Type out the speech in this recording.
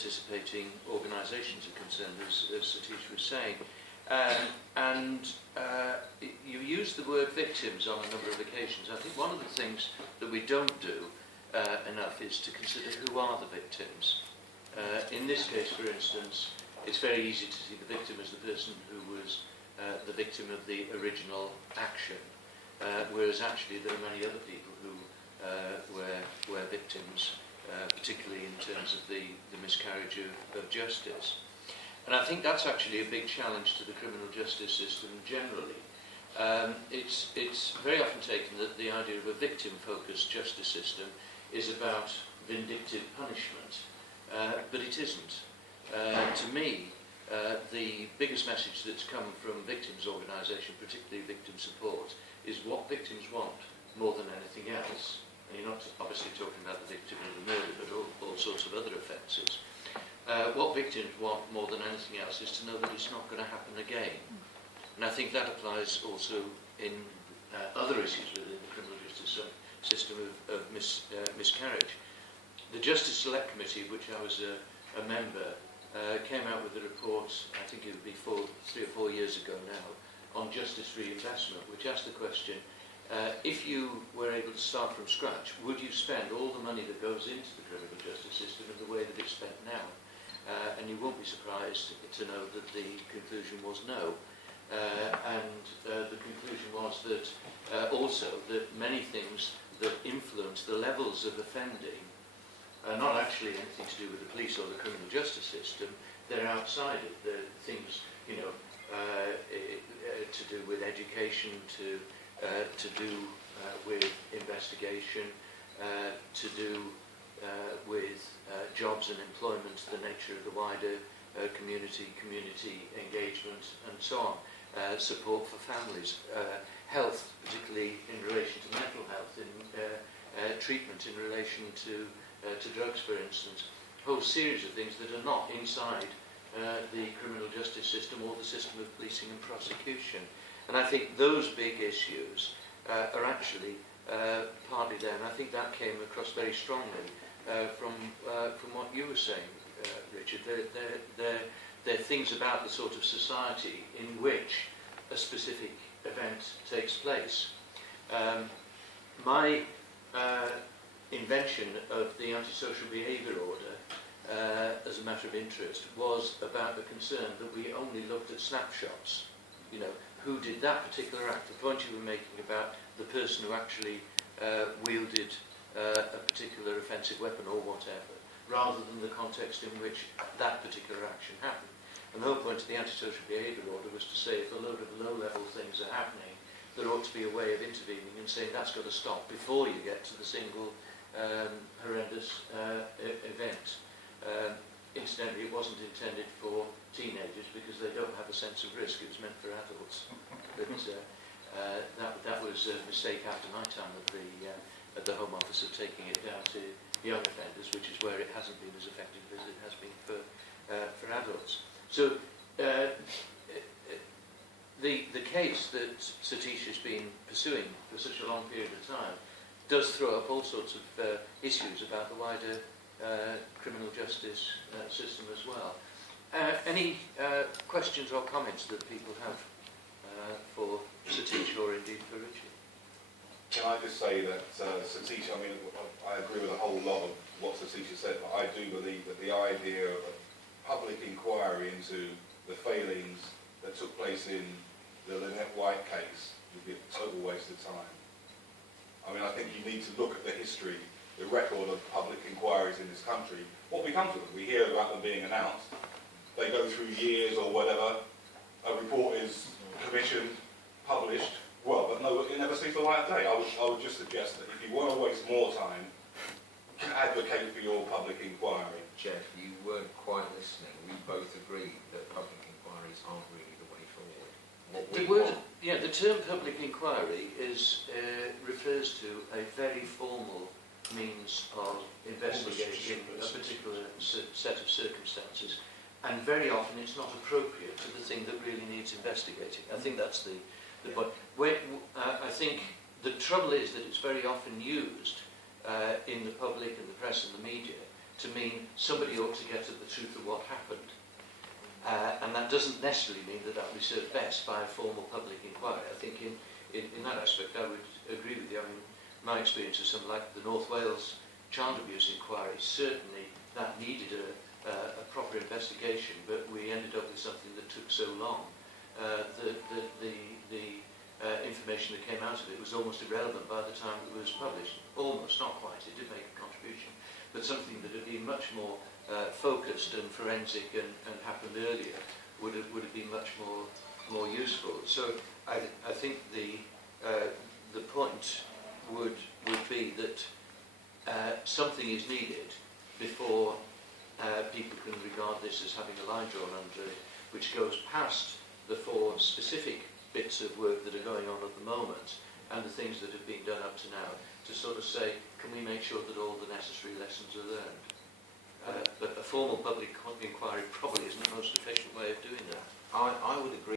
participating organisations are concerned, as Satish was saying. You use the word victims on a number of occasions. I think one of the things that we don't do enough is to consider who are the victims. In this case, for instance, it's very easy to see the victim as the person who was the victim of the original action, whereas actually there are many other people who were victims, particularly in terms of the miscarriage of justice. And I think that's actually a big challenge to the criminal justice system generally. It's very often taken that the idea of a victim-focused justice system is about vindictive punishment, but it isn't. To me, the biggest message that's come from victims' organisation, particularly victim support, is what victims want more than anything else. And you're not obviously talking about the victim of the murder, but all sorts of other offences. What victims want more than anything else is to know that it's not going to happen again. And I think that applies also in other issues within the criminal justice system of miscarriage. The Justice Select Committee, of which I was a member, came out with a report, I think it would be 3 or 4 years ago now, on justice reinvestment, which asked the question, if you were able to start from scratch, would you spend all the money that goes into the criminal justice system in the way that it's spent now? And you won't be surprised to know that the conclusion was no. The conclusion was that also that many things that influence the levels of offending are not actually anything to do with the police or the criminal justice system. They're outside it. They're things, you know, to do with education, to do with investigation, to do with jobs and employment, the nature of the wider community engagement, and so on. Support for families, health, particularly in relation to mental health, in treatment in relation to drugs, for instance. A whole series of things that are not inside the criminal justice system or the system of policing and prosecution. And I think those big issues are actually partly there, and I think that came across very strongly from what you were saying, Richard. They're things about the sort of society in which a specific event takes place. My invention of the antisocial behaviour order as a matter of interest was about the concern that we only looked at snapshots. You know, who did that particular act? The point you were making about the person who actually wielded a particular offensive weapon or whatever, rather than the context in which that particular action happened. And the whole point of the antisocial behaviour order was to say if a load of low-level things are happening, there ought to be a way of intervening and saying that's got to stop before you get to the single horrendous event. Incidentally, it wasn't intended for teenagers because they don't have a sense of risk. It was meant for adults. But that was a mistake after my time at the Home Office of taking it down to young offenders, which is where it hasn't been as effective as it has been for adults. So the case that Satish has been pursuing for such a long period of time does throw up all sorts of issues about the wider criminal justice system as well. Any questions or comments that people have for Satish or indeed for Richard? Can I just say that Satish, I mean, I agree with a whole lot of what Satish has said, but I do believe that the idea of a public inquiry into the failings that took place in the Lynette White case would be a total waste of time. I mean, I think you need to look at the history, the record of public inquiries in this country. What becomes of them? We hear about them being announced. They go through years or whatever. A report is commissioned, published. Well, but no, it never sees the light of day. I would just suggest that if you want to waste more time, advocate for your public inquiry. Jeff, you weren't quite listening. We both agreed that public inquiries aren't really the way forward. The term public inquiry refers to a very formal means of investigating a particular set of circumstances, and very often it's not appropriate to the thing that really needs investigating. I think that's the point. I think the trouble is that it's very often used in the public and the press and the media to mean somebody ought to get at the truth of what happened. And that doesn't necessarily mean that that will be served best by a formal public inquiry. I think in that aspect I would agree with you. I mean, my experience of something like the North Wales child abuse inquiry, certainly that needed a proper investigation, but we ended up with something that took so long that the information that came out of it was almost irrelevant by the time it was published. Almost, not quite. It did make a contribution, but something that had been much more focused and forensic and happened earlier would have been much more useful. So I think the point would be that something is needed before people can regard this as having a line drawn under it, which goes past the 4 specific bits of work that are going on at the moment and the things that have been done up to now, to sort of say, can we make sure that all the necessary lessons are learned? But a formal public inquiry probably isn't the most efficient way of doing that. I would agree.